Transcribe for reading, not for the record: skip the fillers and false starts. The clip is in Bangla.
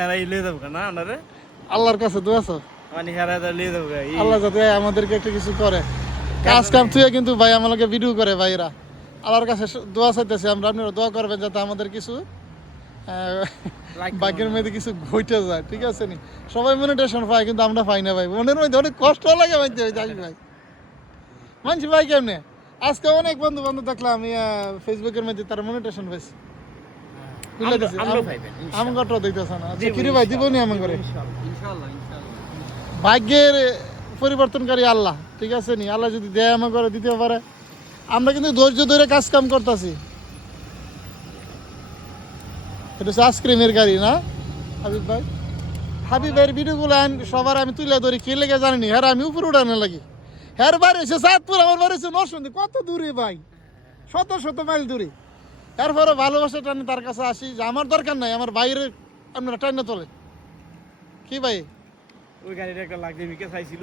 হারাই লিয়ে দেবো না আপনারে আল্লাহর কাছে দোয়া আছে মানে হারাই লিয়ে দেবো আল্লাহ যাতে আমাদেরকে একটা কিছু করে কাজ কাম তুই কিন্তু ভাই আমাকে ভিডিও করে ভাইরা আল্লাহর কাছে দোয়া চাইতেছি আমরা আপনারা দোয়া করবেন যাতে আমাদের কিছু বাইকের মধ্যে কিছু ঘটে যায় ঠিক আছে নি সবাই মনিটেশন পায় কিন্তু আমরা পাই না ভাই মনের মধ্যে অনেক কষ্ট লাগে মানতে জানি ভাই মানছি ভাই কেমনে আজকে অনেক বন্ধু বান্ধব দেখলাম ফেসবুকের মধ্যে তারা মনিটেশন পাইছে আমার ঘটনা দেখতেছে না আচ্ছা কিরে ভাই দিবনি আমার করে ভাগ্যের পরিবর্তনকারী আল্লাহ ঠিক আছে নি আল্লাহ যদি দেয় আমার করে দিতে পারে আমরা কিন্তু ধৈর্য ধরে কাজ কাম করতেছি এটা হচ্ছে আইসক্রিমের গাড়ি না হাবিব ভাই হাবিব ভাইয়ের ভিডিওগুলো সবার আমি তুলে ধরি কে লেগে জানিনি হ্যাঁ আমি উপরে উঠানো লাগি হ্যাঁ বাড়ি হচ্ছে চাঁদপুর আমার বাড়ি হচ্ছে নরসিংদী কত দূরে ভাই শত শত মাইল দূরে এরপরে ভালোবাসা টানি তার কাছে আসি যে আমার দরকার নাই আমার বাইরে আপনারা টাইনা তোলে কি ভাই ওই গাড়িটা একটা লাগবে মিকে চাইছিল